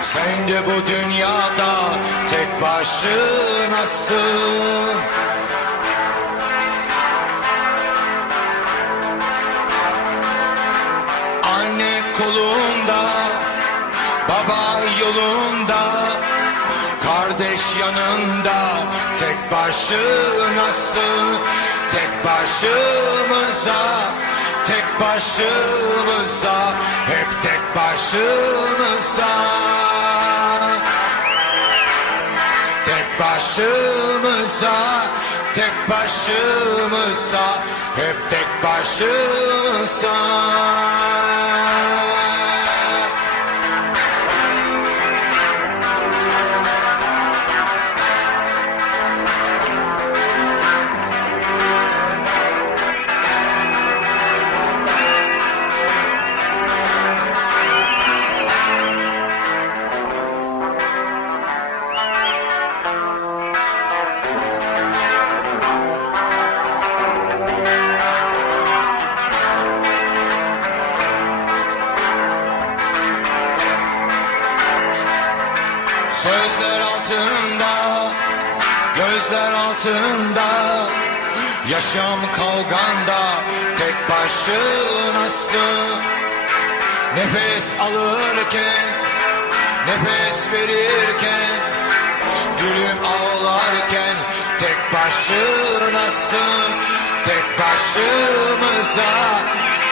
Sen de bu dünyada tek başınasın. Anne kolunda, baba yolunda Kardeş yanında tek başınasın Tek başımıza, tek başımıza Hep tek başımıza. Tek başımıza, tek başımıza Hep tek başımıza gözler altında Yaşam kavganda tek başınasın Nefes alırken, nefes verirken Gülüm ağlarken tek başınasın Tek başımıza,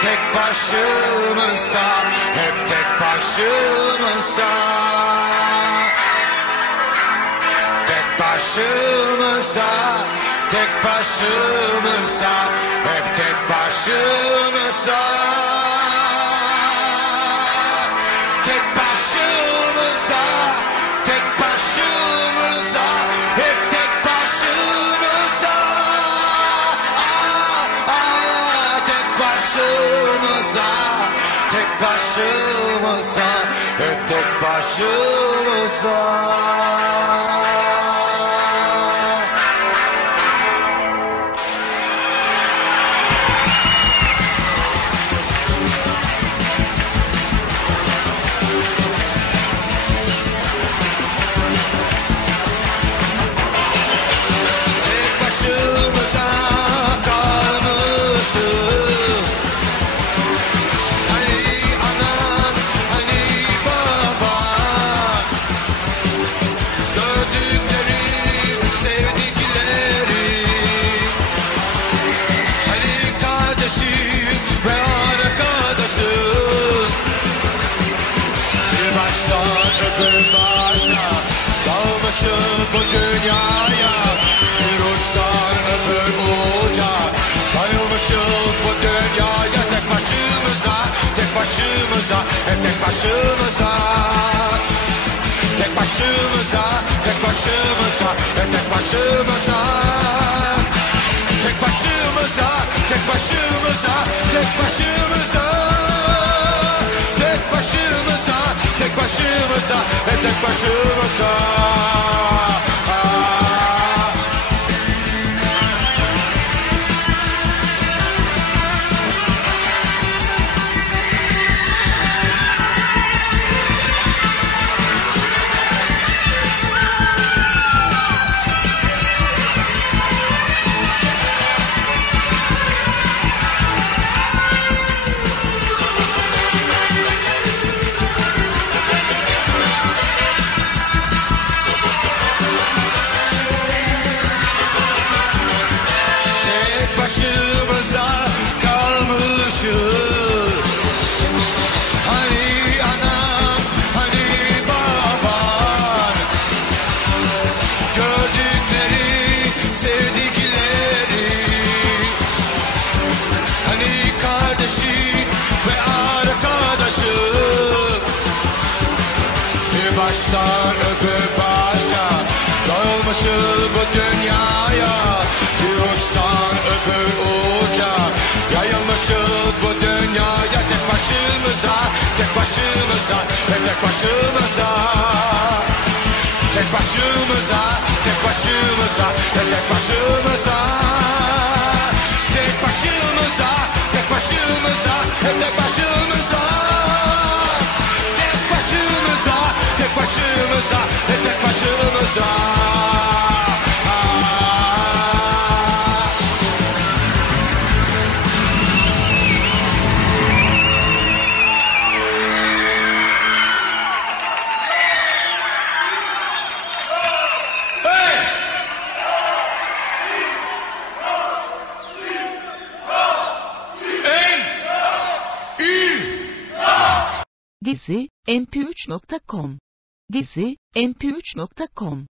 tek başımıza Hep tek başımıza. Tek başımıza, tek başımıza, hep tek başımıza. Tek başımıza, tek başımıza, hep tek başımıza. Aa, aa, tek başımıza, tek başımıza, hep tek başımıza. Öbür başa Dalmışım bu dünyaya. Bir uçtan öbür uca Bayılmışım bu dünyaya. Tek başımıza, tek başımıza Hep tek başımıza. Tek başımıza, tek başımıza Hep tek başımıza. Tek başımıza, tek başımıza Tek başımıza. Tek başımıza, tek başımıza Hep tek başımıza Tek baştan öbür başa. Dağılmışız bu dünyaya Bir uçtan öbür uca. Yayılmışız bu dünyaya Tek başımıza, tek başımıza Ve tek başımıza. Tek başımıza, tek başımıza Ve tek başımıza. Tek başımıza, tek başımıza Hep tek başımıza Dizi mp3.com Dizi mp3.com